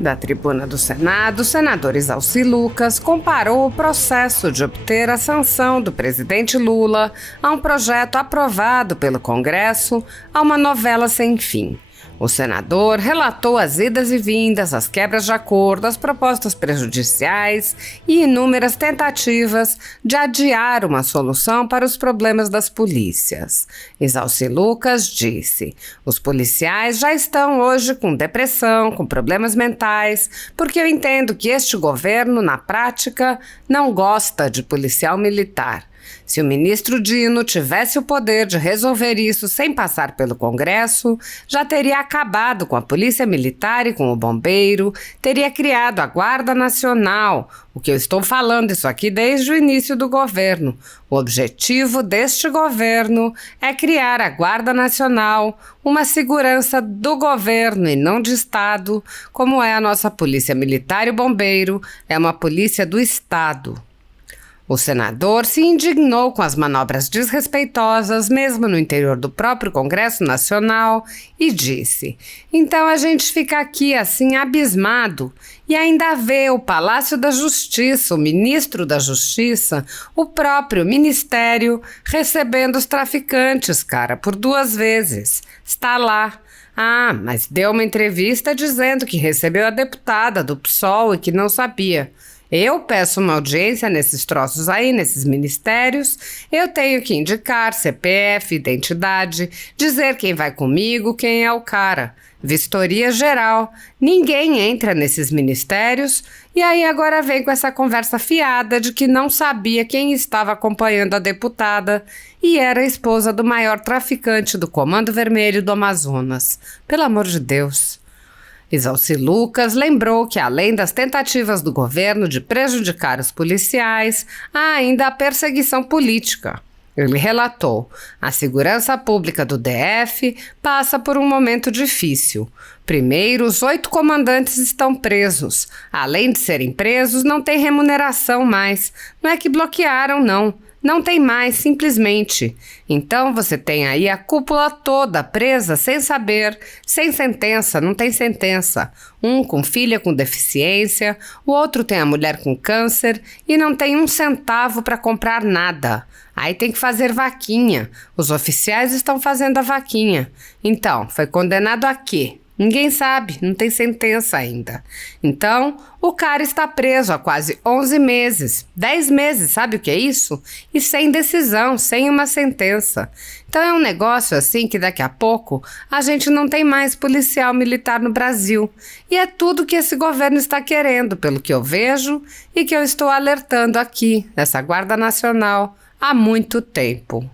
Da tribuna do Senado, o senador Exalci Lucas comparou o processo de obter a sanção do presidente Lula a um projeto aprovado pelo Congresso a uma novela sem fim. O senador relatou as idas e vindas, as quebras de acordo, as propostas prejudiciais e inúmeras tentativas de adiar uma solução para os problemas das polícias. Exalci Lucas disse: os policiais já estão hoje com depressão, com problemas mentais, porque eu entendo que este governo, na prática, não gosta de policial militar. Se o ministro Dino tivesse o poder de resolver isso sem passar pelo Congresso, já teria acabado com a Polícia Militar e com o Bombeiro, teria criado a Guarda Nacional. O que eu estou falando isso aqui desde o início do governo. O objetivo deste governo é criar a Guarda Nacional, uma segurança do governo e não de Estado, como é a nossa Polícia Militar e Bombeiro, é uma polícia do Estado. O senador se indignou com as manobras desrespeitosas, mesmo no interior do próprio Congresso Nacional, e disse: então a gente fica aqui assim abismado e ainda vê o Palácio da Justiça, o ministro da Justiça, o próprio ministério recebendo os traficantes, cara, por 2 vezes. Está lá. Ah, mas deu uma entrevista dizendo que recebeu a deputada do PSOL e que não sabia. Eu peço uma audiência nesses troços aí, nesses ministérios, eu tenho que indicar CPF, identidade, dizer quem vai comigo, quem é o cara. Vistoria geral. Ninguém entra nesses ministérios e aí agora vem com essa conversa fiada de que não sabia quem estava acompanhando a deputada e era a esposa do maior traficante do Comando Vermelho do Amazonas. Pelo amor de Deus. Exalci Lucas lembrou que, além das tentativas do governo de prejudicar os policiais, há ainda a perseguição política. Ele relatou: a segurança pública do DF passa por um momento difícil. Primeiro, os 8 comandantes estão presos. Além de serem presos, não tem remuneração mais. Não é que bloquearam, não. Não tem mais, simplesmente. Então você tem aí a cúpula toda presa sem saber, sem sentença, não tem sentença. Um com filha com deficiência, o outro tem a mulher com câncer e não tem 1 centavo para comprar nada. Aí tem que fazer vaquinha. Os oficiais estão fazendo a vaquinha. Então, foi condenado a quê? Ninguém sabe, não tem sentença ainda. Então, o cara está preso há quase 11 meses, 10 meses, sabe o que é isso? E sem decisão, sem uma sentença. Então é um negócio assim que daqui a pouco a gente não tem mais policial militar no Brasil. E é tudo que esse governo está querendo, pelo que eu vejo e que eu estou alertando aqui, nessa Guarda Nacional, há muito tempo.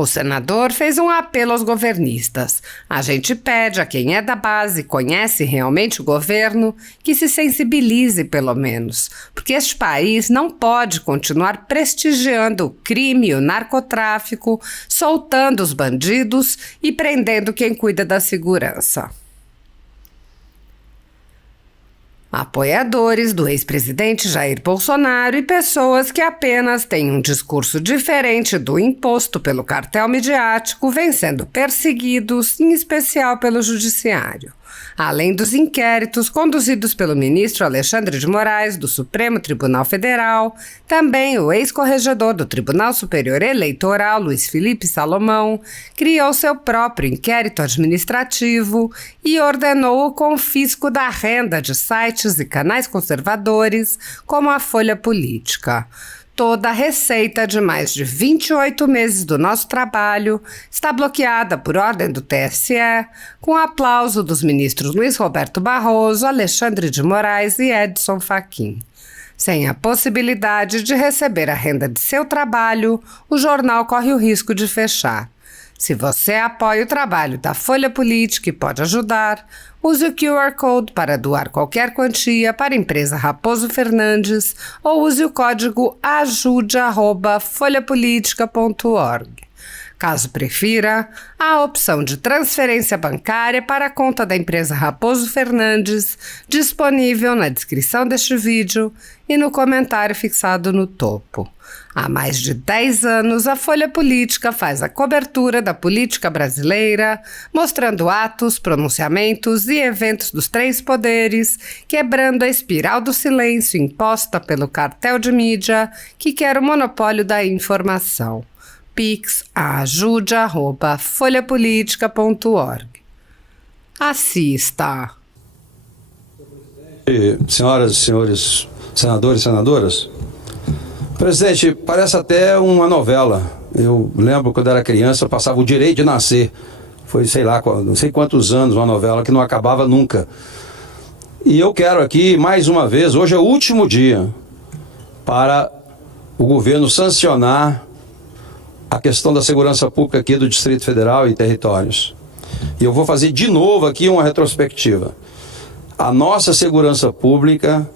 O senador fez um apelo aos governistas. A gente pede a quem é da base e conhece realmente o governo que se sensibilize, pelo menos, porque este país não pode continuar prestigiando o crime e o narcotráfico, soltando os bandidos e prendendo quem cuida da segurança. Apoiadores do ex-presidente Jair Bolsonaro e pessoas que apenas têm um discurso diferente do imposto pelo cartel midiático vêm sendo perseguidos, em especial pelo judiciário. Além dos inquéritos conduzidos pelo ministro Alexandre de Moraes, do Supremo Tribunal Federal, também o ex-corregedor do Tribunal Superior Eleitoral, Luiz Felipe Salomão, criou seu próprio inquérito administrativo e ordenou o confisco da renda de sites e canais conservadores, como a Folha Política. Toda a receita de mais de 28 meses do nosso trabalho está bloqueada por ordem do TSE, com aplauso dos ministros Luiz Roberto Barroso, Alexandre de Moraes e Edson Fachin. Sem a possibilidade de receber a renda de seu trabalho, o jornal corre o risco de fechar. Se você apoia o trabalho da Folha Política e pode ajudar, use o QR Code para doar qualquer quantia para a empresa Raposo Fernandes ou use o código ajude@folhapolitica.org. Caso prefira, há a opção de transferência bancária para a conta da empresa Raposo Fernandes, disponível na descrição deste vídeo e no comentário fixado no topo. Há mais de 10 anos, a Folha Política faz a cobertura da política brasileira, mostrando atos, pronunciamentos e eventos dos três poderes, quebrando a espiral do silêncio imposta pelo cartel de mídia que quer o monopólio da informação. Pix ajude@folhapolitica.org. Assista. Senhoras e senhores senadores e senadoras, presidente, parece até uma novela. Eu lembro quando era criança, passava O Direito de Nascer. Foi, sei lá, não sei quantos anos, uma novela que não acabava nunca. E eu quero aqui, mais uma vez, hoje é o último dia para o governo sancionar a questão da segurança pública aqui do Distrito Federal e territórios. E eu vou fazer de novo aqui uma retrospectiva. A nossa segurança pública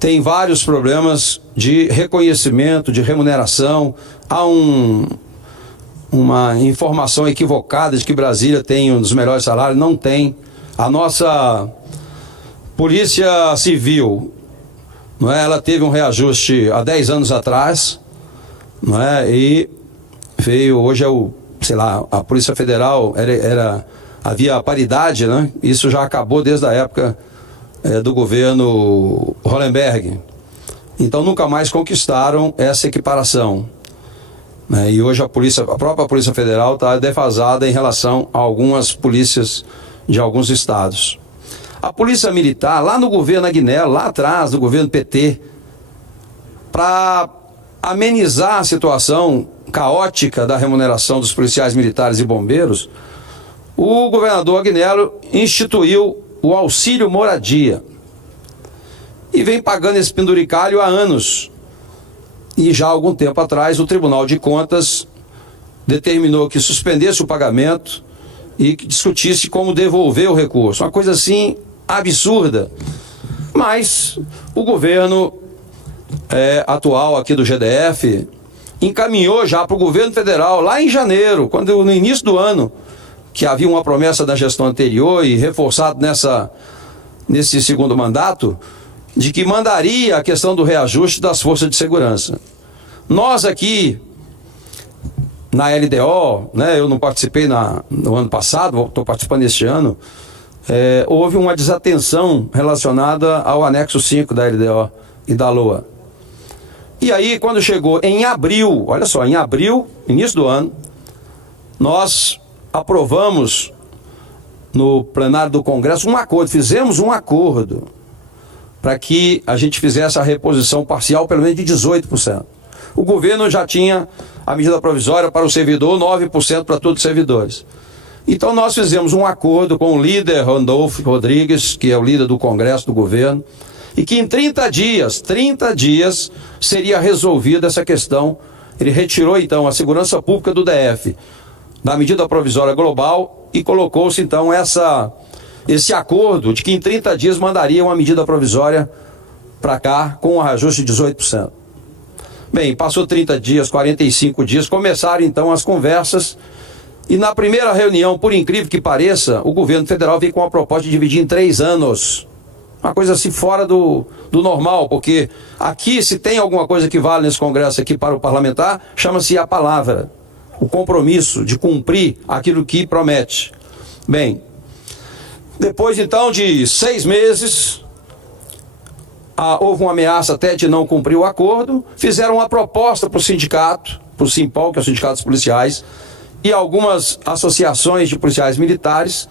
tem vários problemas de reconhecimento, de remuneração. Há uma informação equivocada de que Brasília tem um dos melhores salários. Não tem. A nossa Polícia Civil, não é? Ela teve um reajuste há 10 anos atrás, não é? E veio, hoje é sei lá, a Polícia Federal havia paridade, né? Isso já acabou desde a época do governo Hollenberg. Então nunca mais conquistaram essa equiparação, né? E hoje a própria Polícia Federal está defasada em relação a algumas polícias de alguns estados. A Polícia Militar, lá no governo Agnello, lá atrás do governo PT, para amenizar a situação caótica da remuneração dos policiais militares e bombeiros, o governador Agnello instituiu o auxílio moradia e vem pagando esse penduricalho há anos. E já há algum tempo atrás o Tribunal de Contas determinou que suspendesse o pagamento e que discutisse como devolver o recurso. Uma coisa assim absurda. Mas o governo atual aqui do GDF encaminhou já para o governo federal, lá em janeiro, quando no início do ano, que havia uma promessa da gestão anterior e reforçado nesse segundo mandato, de que mandaria a questão do reajuste das forças de segurança. Nós aqui, na LDO, né, eu não participei no ano passado, estou participando este ano, houve uma desatenção relacionada ao anexo 5 da LDO e da LOA. E aí, quando chegou em abril, olha só, em abril, início do ano, nós aprovamos no plenário do Congresso fizemos um acordo para que a gente fizesse a reposição parcial pelo menos de 18%. O governo já tinha a medida provisória para o servidor, 9% para todos os servidores. Então nós fizemos um acordo com o líder Randolfo Rodrigues, que é o líder do Congresso, do governo, e que em 30 dias seria resolvida essa questão. Ele retirou então a segurança pública do DF da medida provisória global e colocou-se então esse acordo de que em 30 dias mandaria uma medida provisória para cá com um reajuste de 18%. Bem, passou 30 dias, 45 dias, começaram então as conversas e na primeira reunião, por incrível que pareça, o governo federal veio com uma proposta de dividir em 3 anos. Uma coisa assim fora do normal, porque aqui se tem alguma coisa que vale nesse Congresso aqui para o parlamentar, chama-se a palavra, o compromisso de cumprir aquilo que promete. Bem, depois então de 6 meses, houve uma ameaça até de não cumprir o acordo, fizeram uma proposta para o sindicato, para o Simpol, que é o Sindicato dos Policiais, e algumas associações de policiais militares,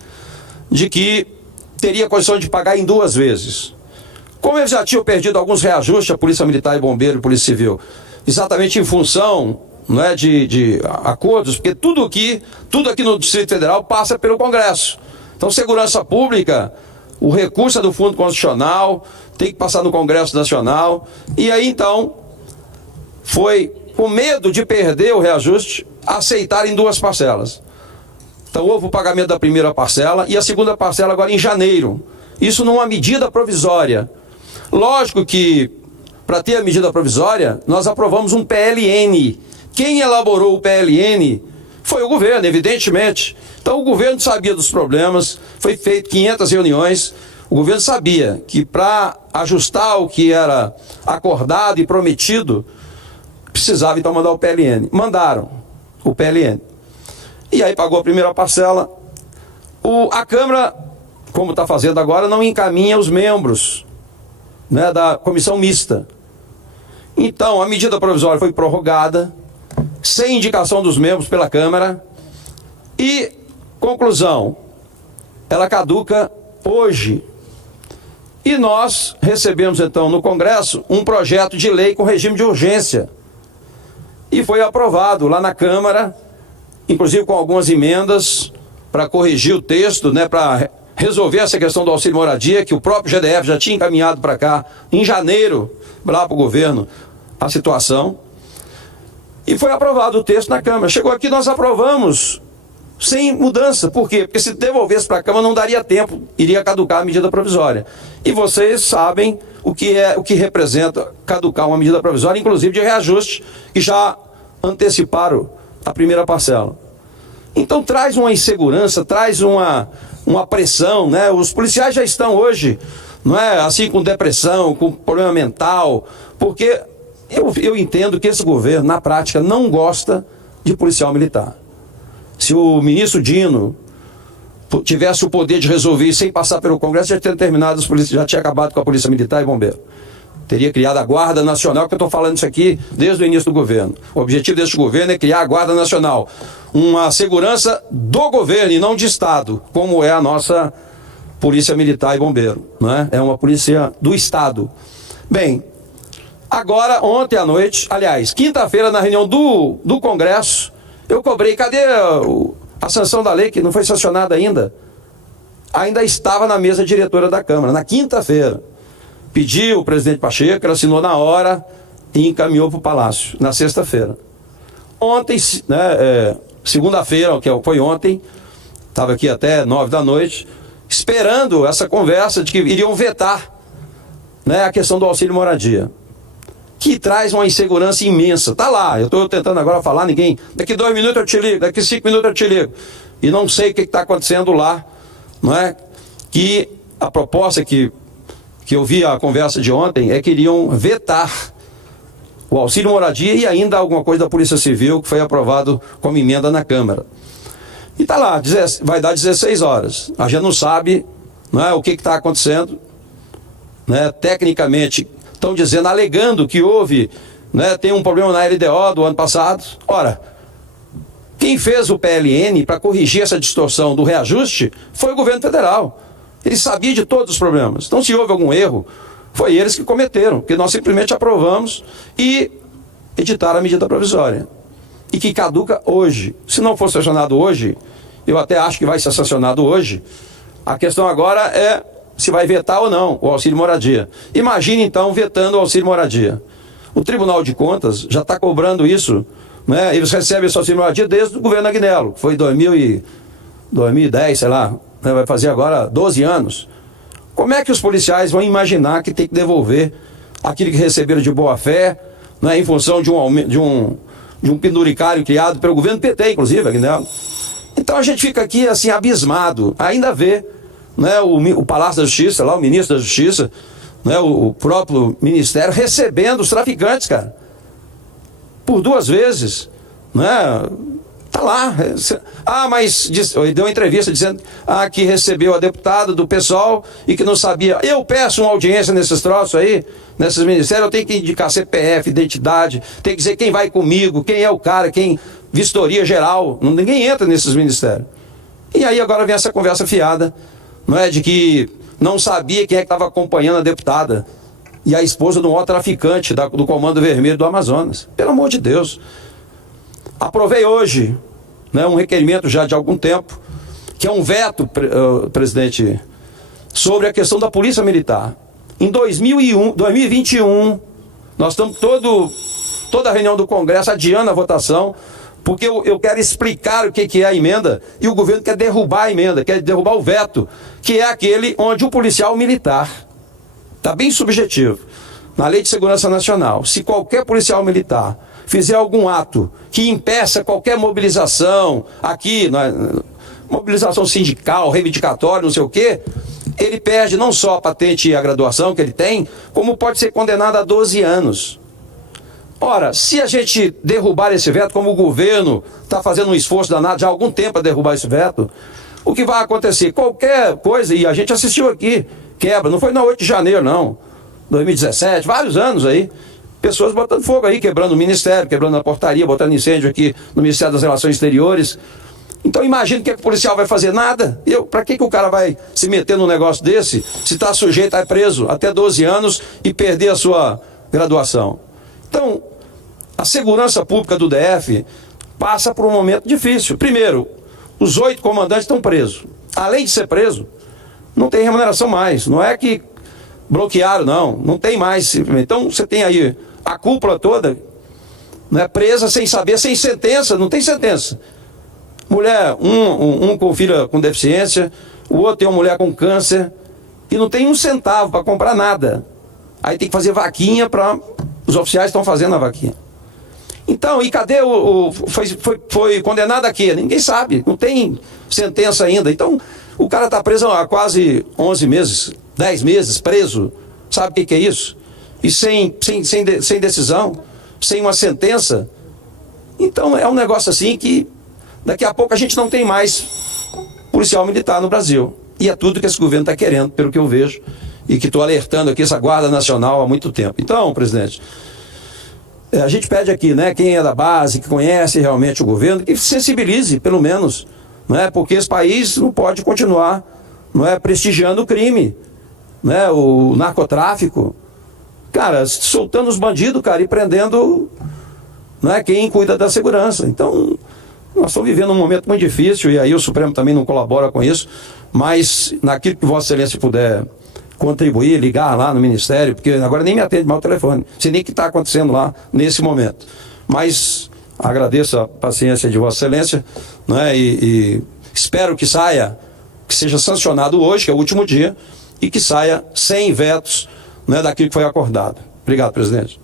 de que teria condição de pagar em 2 vezes. Como eles já tinham perdido alguns reajustes, a Polícia Militar e Bombeiro e Polícia Civil, exatamente em função, não é, de acordos, porque tudo aqui no Distrito Federal passa pelo Congresso. Então, segurança pública, o recurso é do Fundo Constitucional, tem que passar no Congresso Nacional, e aí então, foi com medo de perder o reajuste, aceitar em 2 parcelas. Então houve o pagamento da primeira parcela e a segunda parcela agora em janeiro. Isso numa medida provisória. Lógico que, para ter a medida provisória, nós aprovamos um PLN. Quem elaborou o PLN Foi o governo, evidentemente. Então o governo sabia dos problemas, foi feito 500 reuniões, o governo sabia que para ajustar o que era acordado e prometido, precisava então mandar o PLN. Mandaram o PLN. E aí pagou a primeira parcela. A Câmara, como está fazendo agora, não encaminha os membros, né, da comissão mista. Então a medida provisória foi prorrogada, sem indicação dos membros pela Câmara. E, conclusão, ela caduca hoje. E nós recebemos então no Congresso um projeto de lei com regime de urgência. E foi aprovado lá na Câmara, inclusive com algumas emendas para corrigir o texto, né, para resolver essa questão do auxílio moradia, que o próprio GDF já tinha encaminhado para cá em janeiro, lá para o governo, a situação. E foi aprovado o texto na Câmara. Chegou aqui, nós aprovamos sem mudança. Por quê? Porque se devolvesse para a Câmara não daria tempo, iria caducar a medida provisória. E vocês sabem o que representa caducar uma medida provisória, inclusive de reajuste, que já anteciparam a primeira parcela. Então traz uma insegurança, traz uma pressão, né? Os policiais já estão hoje, não é, assim, com depressão, com problema mental, porque eu entendo que esse governo, na prática, não gosta de policial militar. Se o ministro Dino tivesse o poder de resolver isso sem passar pelo Congresso, já tinha terminado, já tinha acabado com a Polícia Militar e Bombeiro. Teria criado a Guarda Nacional, que eu estou falando isso aqui desde o início do governo. O objetivo deste governo é criar a Guarda Nacional. Uma segurança do governo e não de Estado, como é a nossa Polícia Militar e Bombeiro, não é? É uma polícia do Estado. Bem, agora, ontem à noite, aliás, quinta-feira, na reunião do Congresso, eu cobrei, cadê a sanção da lei, que não foi sancionada ainda? Ainda estava na mesa diretora da Câmara, na quinta-feira. Pediu o presidente Pacheco, ele assinou na hora e encaminhou para o Palácio, na sexta-feira. Ontem, né, segunda-feira, que foi ontem, estava aqui até 9 da noite, esperando essa conversa de que iriam vetar, né, a questão do auxílio moradia, que traz uma insegurança imensa. Está lá, eu estou tentando agora falar, ninguém... Daqui 2 minutos eu te ligo, daqui 5 minutos eu te ligo. E não sei o que está acontecendo lá, não é? Que a proposta que eu vi a conversa de ontem é que iriam vetar o auxílio moradia e ainda alguma coisa da Polícia Civil, que foi aprovado como emenda na Câmara. E está lá, vai dar 16 horas. A gente não sabe, não é, o que está acontecendo, né? Tecnicamente, estão dizendo, alegando que houve, né, tem um problema na LDO do ano passado. Ora, quem fez o PLN para corrigir essa distorção do reajuste foi o governo federal. Ele sabia de todos os problemas. Então, se houve algum erro, foi eles que cometeram, porque nós simplesmente aprovamos e editaram a medida provisória. E que caduca hoje. Se não for sancionado hoje, eu até acho que vai ser sancionado hoje. A questão agora é se vai vetar ou não o auxílio moradia. Imagine, então, vetando o auxílio moradia. O Tribunal de Contas já está cobrando isso, né? Eles recebem esse auxílio moradia desde o governo Agnello, foi 2010, sei lá, né? Vai fazer agora 12 anos. Como é que os policiais vão imaginar que tem que devolver aquilo que receberam de boa fé, né, em função de um penduricário criado pelo governo PT, inclusive, Agnello? Então a gente fica aqui assim abismado, ainda vê, né, o Palácio da Justiça, lá o ministro da Justiça, né, o próprio Ministério recebendo os traficantes, cara, por 2 vezes, né? Tá lá. Mas deu uma entrevista dizendo que recebeu a deputada do PSOL e que não sabia. Eu peço uma audiência nesses troços aí, nesses ministérios, eu tenho que indicar CPF, identidade, tem que dizer quem vai comigo, quem é o cara, quem vistoria geral. Ninguém entra nesses ministérios. E aí agora vem essa conversa fiada, não é, de que não sabia quem é que estava acompanhando a deputada e a esposa do maior traficante do Comando Vermelho do Amazonas. Pelo amor de Deus. Aprovei hoje, né, um requerimento já de algum tempo, que é um veto, presidente, sobre a questão da Polícia Militar. Em 2021, nós estamos toda a reunião do Congresso adiando a votação, porque eu quero explicar o que é a emenda, e o governo quer derrubar a emenda, quer derrubar o veto, que é aquele onde o policial militar, está bem subjetivo, na Lei de Segurança Nacional, se qualquer policial militar fizer algum ato que impeça qualquer mobilização aqui, mobilização sindical, reivindicatória, não sei o quê, ele perde não só a patente e a graduação que ele tem, como pode ser condenado a 12 anos. Ora, se a gente derrubar esse veto, como o governo está fazendo um esforço danado já há algum tempo para derrubar esse veto, o que vai acontecer? Qualquer coisa, e a gente assistiu aqui, quebra, não foi na 8 de janeiro não, 2017, vários anos aí, pessoas botando fogo aí, quebrando o ministério, quebrando a portaria, botando incêndio aqui no Ministério das Relações Exteriores. Então imagina que o policial vai fazer nada. Para que o cara vai se meter num negócio desse se está sujeito a ir preso até 12 anos e perder a sua graduação? Então, a segurança pública do DF passa por um momento difícil. Primeiro, os 8 comandantes estão presos. Além de ser preso, não tem remuneração mais. Não é que bloquearam, não tem mais. Então você tem aí a cúpula toda, né, presa sem saber, sem sentença, não tem sentença. Mulher, um com filha com deficiência, o outro tem uma mulher com câncer, e não tem um centavo para comprar nada. Aí tem que fazer vaquinha para... Os oficiais estão fazendo a vaquinha. Então, e cadê foi condenado a quê? Ninguém sabe, não tem sentença ainda. Então, o cara está preso há quase 11 meses, 10 meses preso. Sabe o que é isso? E sem decisão, sem uma sentença. Então, é um negócio assim que daqui a pouco a gente não tem mais policial militar no Brasil. E é tudo que esse governo está querendo, pelo que eu vejo, e que estou alertando aqui essa Guarda Nacional há muito tempo. Então, presidente, a gente pede aqui, né, quem é da base, que conhece realmente o governo, que sensibilize, pelo menos, né, porque esse país não pode continuar, prestigiando o crime, né, o narcotráfico, cara, soltando os bandidos, cara, e prendendo, né, quem cuida da segurança. Então, nós estamos vivendo um momento muito difícil, e aí o Supremo também não colabora com isso, mas naquilo que Vossa Excelência puder contribuir, ligar lá no Ministério, porque agora nem me atende mais o telefone, sei nem o que está acontecendo lá nesse momento. Mas agradeço a paciência de Vossa Excelência, né, e espero que saia, que seja sancionado hoje, que é o último dia, e que saia sem vetos, né, daquilo que foi acordado. Obrigado, presidente.